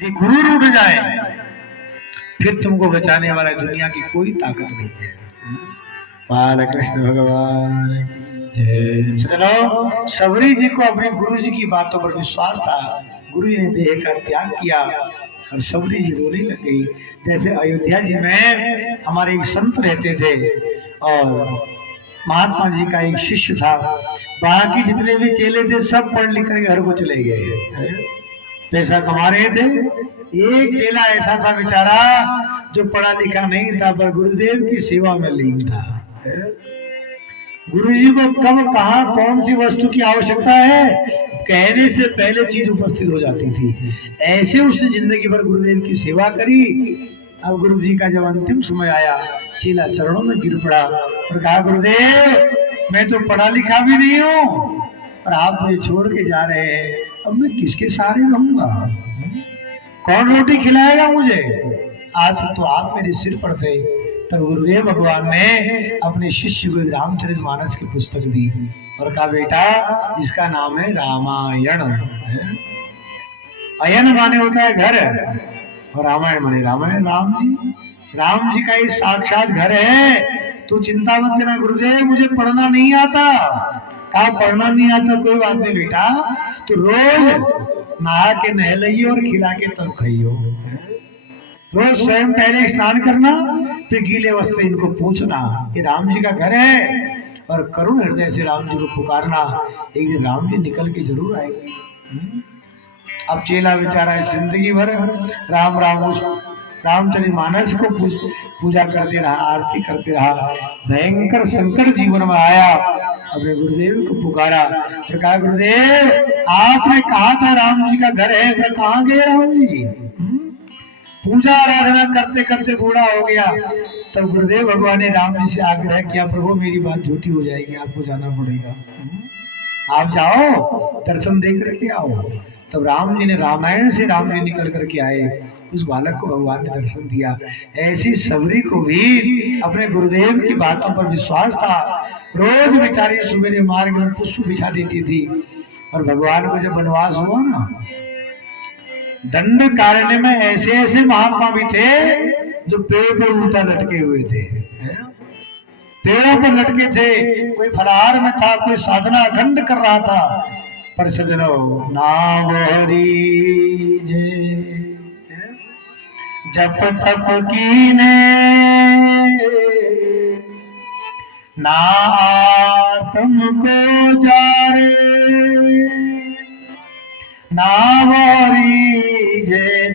ये गुरु रूठ जाए फिर तुमको बचाने वाला दुनिया की कोई ताकत नहीं है। बाल कृष्ण भगवान सजनो, सबरी जी को अपने गुरु जी की बातों पर विश्वास था। गुरु जी ने देह का त्याग किया और सबरी जी रोने लग गई। जैसे अयोध्या जी में हमारे एक संत रहते थे और महात्मा जी का एक शिष्य था। बाकी जितने भी चेले थे सब पढ़ लिख कर घर को चले गए, पैसा कमा रहे थे। एक चेला ऐसा था बेचारा जो पढ़ा लिखा नहीं था पर गुरुदेव की सेवा में लीन था। गुरु जी को कब कहा कौन सी वस्तु की आवश्यकता है कहने से पहले चीज उपस्थित हो जाती थी। ऐसे उसने जिंदगी भर गुरुदेव की सेवा करी। अब गुरु जी का जब अंतिम समय आया, चेला चरणों में गिर पड़ा और कहा, गुरुदेव मैं तो पढ़ा लिखा भी नहीं हूँ और आप मुझे छोड़ के जा रहे हैं, अब मैं किसके सहारे रहूंगा? कौन रोटी खिलाएगा मुझे? आज तो आप मेरे सिर पर थे। तब गुरुदेव भगवान ने अपने शिष्य को रामचरितमानस की पुस्तक दी और कहा, बेटा इसका नाम है रामायण। अयन माने होता है घर और रामायण माने रामायण राम जी का ये साक्षात घर है। तू चिंता मत करना गुरुदेव, मुझे पढ़ना नहीं आता। कहा पढ़ना नहीं आता कोई बात नहीं बेटा, तो रोज नहा के नहलाइयो और खिला के तब खाइयो। रोज स्वयं पहले स्नान करना फिर गीले वस्त्र इनको पूछना। ये राम जी का घर है और करुण हृदय से राम जी को पुकारना। एक दिन राम जी निकल के जरूर आएंगे। अब चेला बेचारा जिंदगी भर राम राम उस रामचरितमानस को पूजा करते रहा, आरती करते रहा। भयंकर संकट जीवन में आया, अपने गुरुदेव को पुकारा तो कहा, गुरुदेव आपने कहा था राम जी का घर है, फिर कहाँ गए राम जी? पूजा आराधना करते करते बूढ़ा हो गया। तब गुरुदेव भगवान ने राम जी से आग्रह किया, प्रभु मेरी बात झूठी हो जाएगी, आपको जाना पड़ेगा, आप जाओ दर्शन दे करके आओ। तब राम जी ने रामायण से राम जी निकल करके आए, उस बालक को भगवान ने दर्शन दिया। ऐसी सबरी को भी अपने गुरुदेव की बातों पर विश्वास था। रोज बेचारी सुबह मार्ग में पुष्प बिछा देती थी। और भगवान को जब वनवास हुआ ना, दंड कारण्य में ऐसे ऐसे महात्मा भी थे जो पेड़ पर उल्टा लटके हुए थे, पेड़ों पर लटके थे। कोई फलाहार में था, कोई साधना अखंड कर रहा था। पर सजनो नाम हरि जप तप कीने ना आत्म को जारे, ना हरि जय